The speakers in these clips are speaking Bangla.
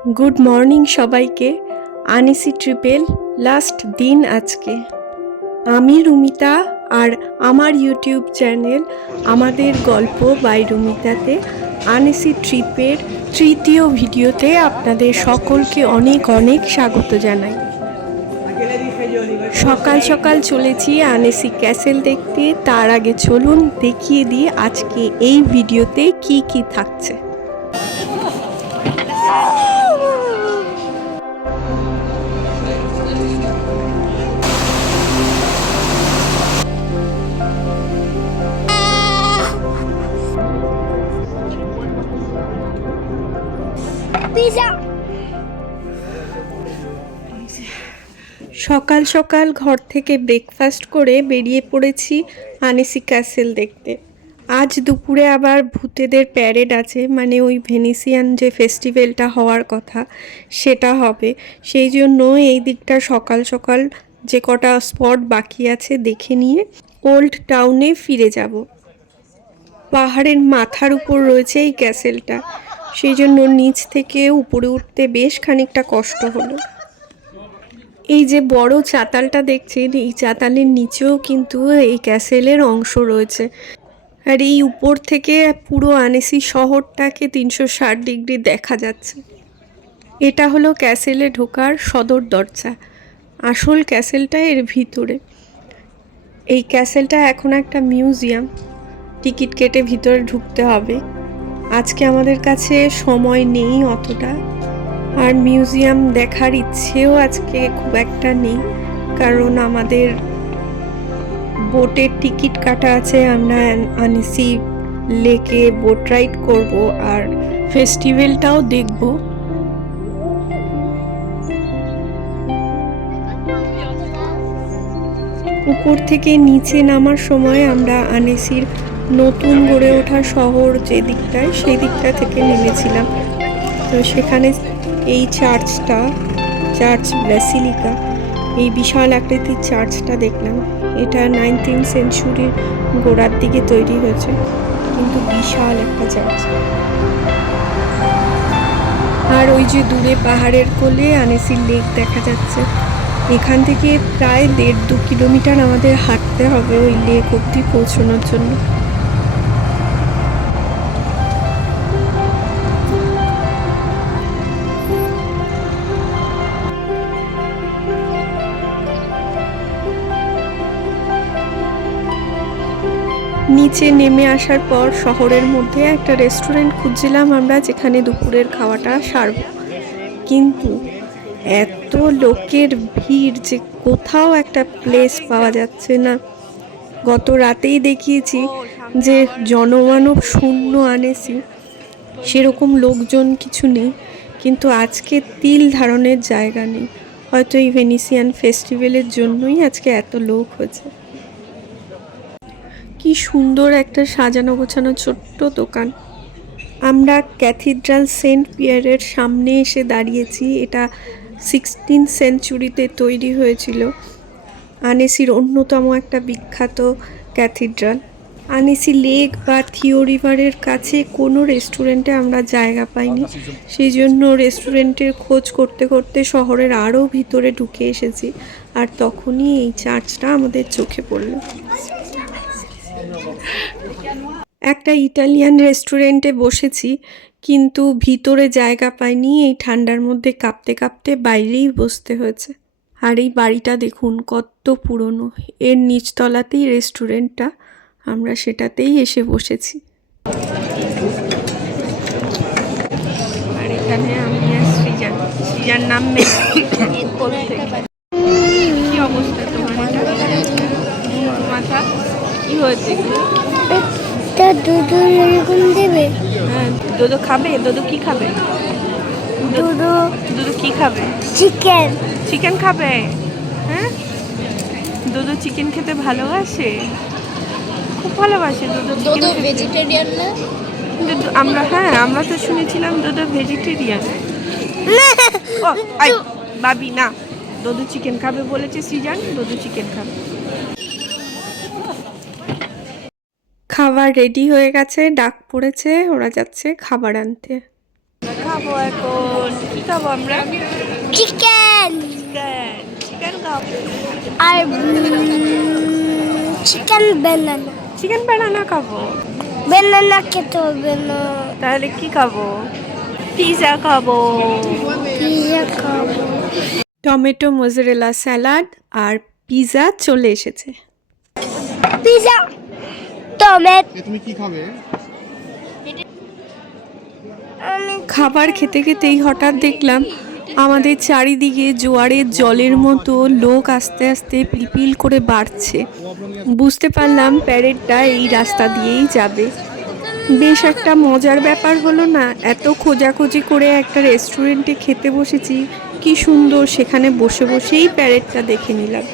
गुड मर्निंग सबाइके आनिसी ट्रिपेल लास्ट दिन आज के आमी रुमिता और आमार यूट्यूब चैनल आमादेर गल्प बाई रुमिताते आनिसी ट्रिपेर तृतीय भिडियोते आपनादेर सकलके अनेक अनेक स्वागत जानाई। सकाल सकाल चलेছি आनिसी कैसेल देखते। तार आगे चलुन देखिए दिए आज के এই ভিডিওতে কি কি থাকছে। সকাল সকাল ঘর থেকে ব্রেকফাস্ট করে বেরিয়ে পড়েছি আনিসি ক্যাসেল দেখতে। আজ দুপুরে আবার ভূতেদের প্যারেড আছে, মানে ওই ভেনিসিয়ান যে ফেস্টিভ্যালটা হওয়ার কথা সেটা হবে। সেই জন্য এই দিকটা সকাল সকাল যে কটা স্পট বাকি আছে দেখে নিয়ে ওল্ড টাউনে ফিরে যাব। পাহাড়ের মাথার উপর রয়েছে এই ক্যাসেলটা, সেই জন্য নিচ থেকে উপরে উঠতে বেশ খানিকটা কষ্ট হলো। এই যে বড় চাতালটা দেখছেন, এই চাতালের নিচেও কিন্তু এই ক্যাসেলের অংশ রয়েছে। আর এই উপর থেকে পুরো আনিসি শহরটাকে 360 ডিগ্রি দেখা যাচ্ছে। এটা হলো ক্যাসেলে ঢোকার সদর দরজা। আসল ক্যাসেলটা এর ভিতরে। এই ক্যাসেলটা এখন একটা মিউজিয়াম, টিকিট কেটে ভিতরে ঢুকতে হবে। আজকে আমাদের কাছে সময় নেই অতটা, আর মিউজিয়াম দেখার ইচ্ছেও আজকে খুব একটা নেই, কারণ আমাদের বোটের টিকিট কাটা আছে। আমরা আনিসি লেকে বোট রাইড করব আর ফেস্টিভ্যালটাও দেখব। উপর থেকে নিচে নামার সময় আমরা আনিসির নতুন গড়ে ওঠা শহর যে দিকটায় সেই দিকটা থেকে নেমেছিলাম। তো সেখানে এই চার্চ ব্যাসিলিকা, এই বিশাল আকৃতির চার্চটা দেখলাম। এটা 19th সেঞ্চুরির গোড়ার দিকে তৈরি হয়েছে, কিন্তু বিশাল একটা চার্চ। আর ওই যে দূরে পাহাড়ের কোলে আনিসি লেক দেখা যাচ্ছে। এখান থেকে প্রায় 1.5-2 কিলোমিটার আমাদের হাঁটতে হবে ওই লেক অবধি পৌঁছানোর জন্য। নিচে নেমে আসার পর শহরের মধ্যে একটা রেস্টুরেন্ট খুঁজছিলাম আমরা, যেখানে দুপুরের খাওয়াটা সারব। কিন্তু এত লোকের ভিড় যে কোথাও একটা প্লেস পাওয়া যাচ্ছে না। গত রাতেই দেখিয়েছি যে জনমানব শূন্য আনিসি, সেরকম লোকজন কিছু নেই। কিন্তু আজকে তিল ধারণের জায়গা নেই। হয়তো এই ভেনিসিয়ান ফেস্টিভ্যালের জন্যই আজকে এত লোক হয়েছে। কি সুন্দর একটা সাজানো গোছানো ছোট্ট দোকান। আমরা ক্যাথিড্রাল সেন্ট পিয়ারের সামনে এসে দাঁড়িয়েছি। এটা 16th সেঞ্চুরিতে তৈরি হয়েছিল। আনিসির অন্যতম একটা বিখ্যাত ক্যাথিড্রাল। আনিসি লেক বা থিও রিভারের কাছে কোনো রেস্টুরেন্টে আমরা জায়গা পাইনি, সেই জন্য রেস্টুরেন্টের খোঁজ করতে করতে শহরের আরও ভিতরে ঢুকে এসেছি। আর তখনই এই চার্চটা আমাদের চোখে পড়ল। একটা ইটালিয়ান রেস্টুরেন্টে বসেছি, কিন্তু ভিতরে জায়গা পাইনি। এই ঠান্ডার মধ্যে কাঁপতে কাঁপতে বাইরেই বসতে হয়েছে। আর এই বাড়িটা দেখুন কত পুরনো। এর নিচতলাতেই রেস্টুরেন্টটা, আমরা সেটাতেই এসে বসেছি। আর এখানে আমি আর সৃজার নাম কি অবস্থা তোমার? মাথা কি হয়েছে? দুধ এরকম দেবে? হ্যাঁ, দুধ খাবে। দুধ কি খাবে? দুধ কি খাবে? চিকেন খাবে। হ্যাঁ, দুধ চিকেন খেতে ভালোবাসে, খুব ভালোবাসে। দুধ ভেজিটেরিয়ান না? আমরা তো শুনেছিলাম দুধ ভেজিটেরিয়ান। বাবি না, দুধ চিকেন খাবে বলেছে সৃজন, দুধ চিকেন খাবে। খাবার রেডি হয়ে গেছে, ডাক পড়েছে, ওরা যাচ্ছে খাবার আনতে। খাবো এখন। কি খাবো? খাবো আমরা? চিকেন চিকেন খাবো। আর চিকেন বানানা। চিকেন বানানা খাবো। বানানা খেতে হবে না। তাহলে কি খাবো? পিৎজা খাবো। পিৎজা খাবো। টমেটো মোজারেলা স্যালাড আর পিৎজা চলে এসেছে। Pizza tomato. তুমি কি খাবে? খাবার খেতে খেতেই হঠাৎ দেখলাম আমাদের চারিদিকে জোয়ারের জলের মতো লোক আস্তে আস্তে পিলপিল করে বাড়ছে। বুঝতে পারলাম প্যারেডটা এই রাস্তা দিয়েই যাবে। বেশ একটা মজার ব্যাপার হলো না? এত খোঁজাখুঁজি করে একটা রেস্টুরেন্টে খেতে বসেছি, কি সুন্দর সেখানে বসে বসেই প্যারেডটা দেখে নিলাম।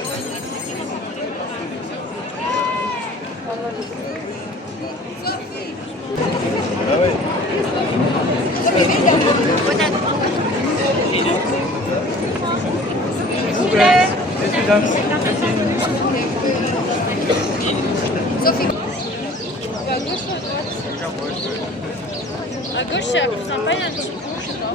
À gauche, c'est plus sympa, il y a un petit bouche, non?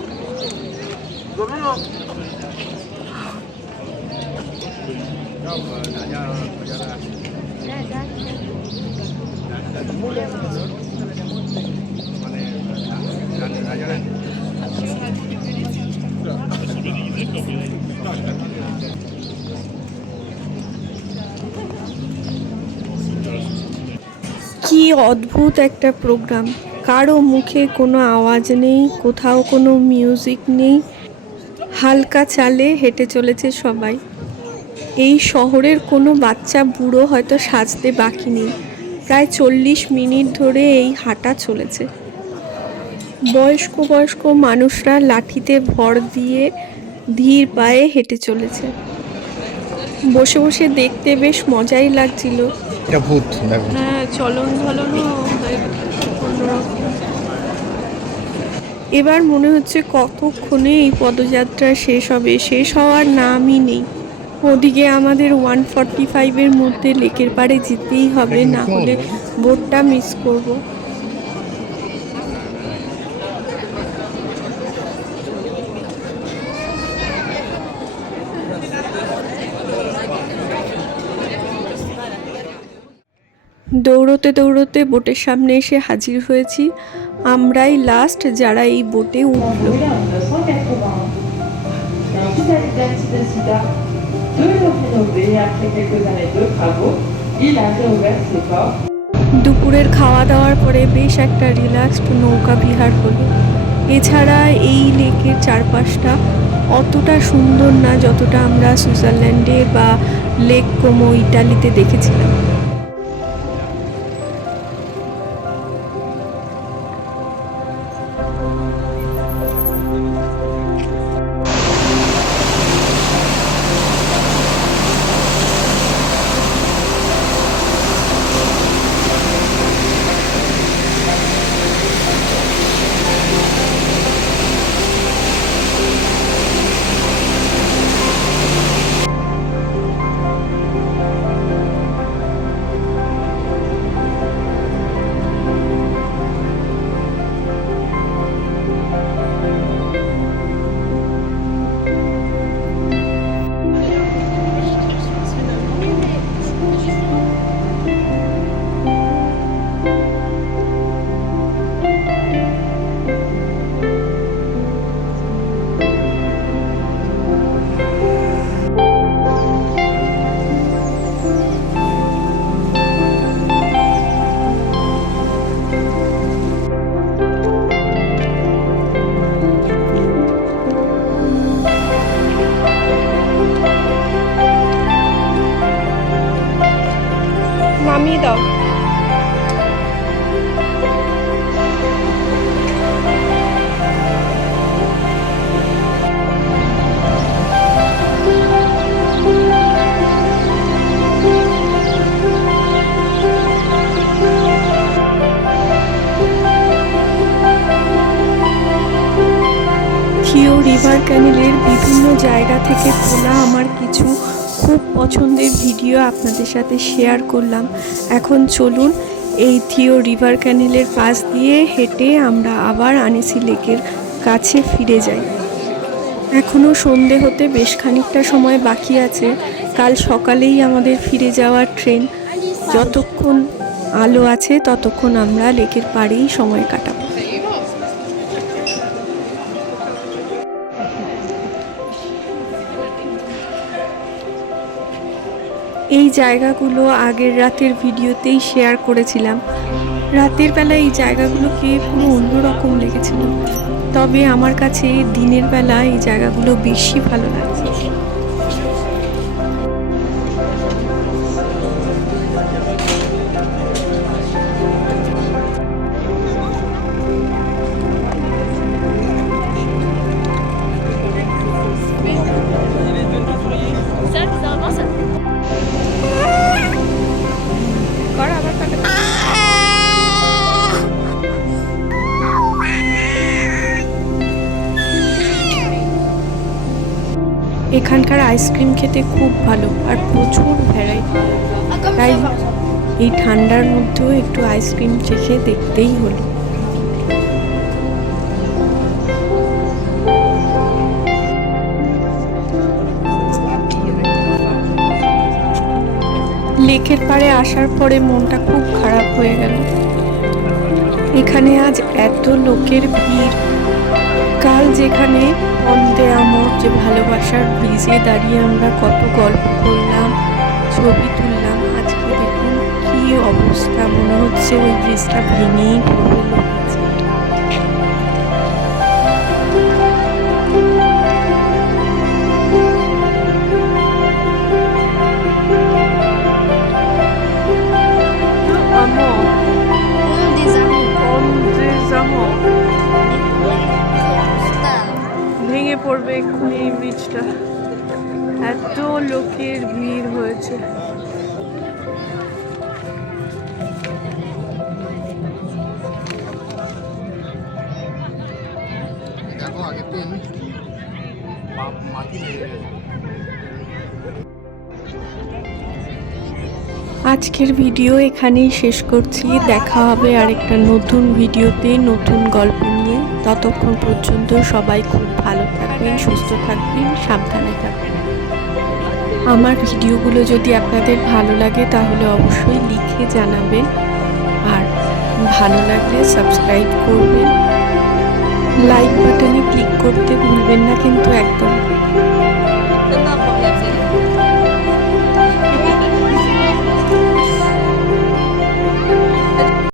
কি অদ্ভুত একটা প্রোগ্রাম! কারো মুখে কোনো আওয়াজ নেই, কোথাও কোনো মিউজিক নেই, হালকা চালে হেঁটে চলেছে সবাই। এই শহরের কোনো বাচ্চা বুড়ো হয়তো সাজতে বাকি নেই। প্রায় 40 মিনিট ধরে এই হাঁটা চলেছে। বয়স্ক মানুষরা লাঠিতে ভর দিয়ে ধীর পায়ে হেঁটে চলেছে। বসে বসে দেখতে বেশ মজাই লাগছিল। এটা ভূত দেখো। হ্যাঁ, চলন ঢলনও এবার মনে হচ্ছে কতক্ষণে এই পদযাত্রা শেষ হবে, শেষ হওয়ার নামই নেই। ওদিকে আমাদের 145-এর মধ্যে লেকের পাড়ে যেতেই হবে, না হলে বোটটা মিস করব। দৌড়তে দৌড়তে বোটের সামনে এসে হাজির হয়েছি। আমরাই লাস্ট যারা এই বোটে উঠল। দুপুরের খাওয়া দাওয়ার পরে বেশ একটা রিল্যাক্সড নৌকা বিহার হলো। এছাড়া এই লেকের চারপাশটা অতটা সুন্দর না যতটা আমরা সুইজারল্যান্ডে বা লেক কোমো ইটালিতে দেখেছিলাম। নামিয়ে দাও। থিও রিভার ক্যানেলের বিভিন্ন জায়গা থেকে তোলা আমার কিছু খুব পছন্দের ভিডিও আপনাদের সাথে শেয়ার করলাম। এখন চলুন এই থিও রিভার ক্যানেলের পাশ দিয়ে হেঁটে আমরা আবার আনিসি লেকের কাছে ফিরে যাই। এখনও সন্ধে হতে বেশ খানিকটা সময় বাকি আছে। কাল সকালেই আমাদের ফিরে যাওয়ার ট্রেন। যতক্ষণ আলো আছে ততক্ষণ আমরা লেকের পাড়েই সময় কাটাবো। এই জায়গাগুলো আগের রাতের ভিডিওতেই শেয়ার করেছিলাম। রাতের বেলা এই জায়গাগুলোকে পুরো অন্যরকম লেগেছিল, তবে আমার কাছে দিনের বেলা এই জায়গাগুলো বেশি ভালো লাগছে। Ça, bizarrement, ça. Voilà, on va faire le- এখানকার আইসক্রিম খেতে খুব ভালো আর প্রচুর ভ্যারাইটি, তাই এই ঠান্ডার মধ্যেও একটু আইসক্রিম চেখে দেখতেই হলো। লেকের পাড়ে আসার পরে মনটা খুব খারাপ হয়ে গেল। এখানে আজ এত লোকের ভিড়। কাল যেখানে বন্দে আমর যে ভালোবাসার ব্রিজে দাঁড়িয়ে আমরা কত গল্প করলাম, ছবি তুললাম, আজকে দেখুন কি অবস্থা, মনে হচ্ছে ওই ব্রিজটা ভেঙেই পড়বে লোকেছে। ভেঙে পড়বে এক্ষুনি এই ব্রিজটা, এত লোকের ভিড় হয়েছে। আজকের ভিডিও এখানেই শেষ করছি। দেখা হবে আরেকটা নতুন ভিডিওতে নতুন গল্প নিয়ে। ততক্ষণ পর্যন্ত সবাই খুব ভালো থাকবেন, সুস্থ থাকবেন, সাবধানে থাকবেন। আমার ভিডিওগুলো যদি আপনাদের ভালো লাগে তাহলে অবশ্যই লিখে জানাবেন, আর ভালো লাগলে সাবস্ক্রাইব করবেন, লাইক বাটনে ক্লিক করতে ভুলবেন না কিন্তু একদম। Non, non, pas bien, c'est-